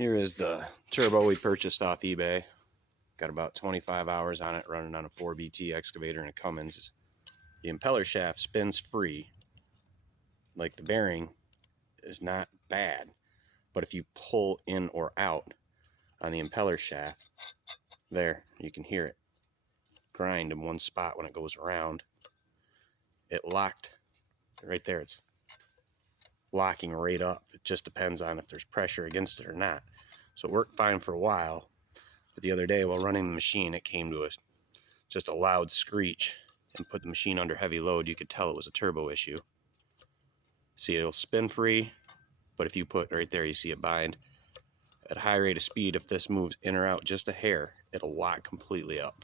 Here is the turbo we purchased off eBay. Got about 25 hours on it, running on a 4BT excavator and a Cummins. The impeller shaft spins free. Like, the bearing is not bad, but if you pull in or out on the impeller shaft, there, you can hear it grind in one spot when it goes around. It locked right there. It's locking right up. It just depends on if there's pressure against it or not. So it worked fine for a while, but the other day while running the machine, it came to just a loud screech and put the machine under heavy load. You could tell it was a turbo issue. See, it'll spin free, but if you put right there, you see it bind. At a high rate of speed, if this moves in or out just a hair, it'll lock completely up.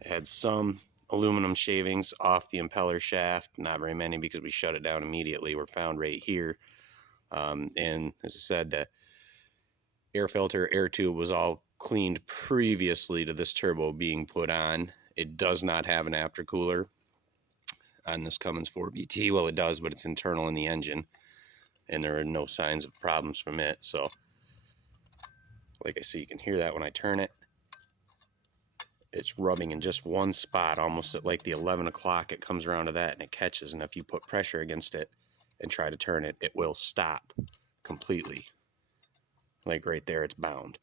It had some aluminum shavings off the impeller shaft, not very many because we shut it down immediately, were found right here. And as I said, the air filter, air tube was all cleaned previously to this turbo being put on. It does not have an aftercooler on this Cummins 4BT. Well, it does, but it's internal in the engine, and there are no signs of problems from it. So, like I say, you can hear that when I turn it. It's rubbing in just one spot, almost at like the 11 o'clock. It comes around to that and it catches, and if you put pressure against it and try to turn it, it will stop completely. Like right there, it's bound.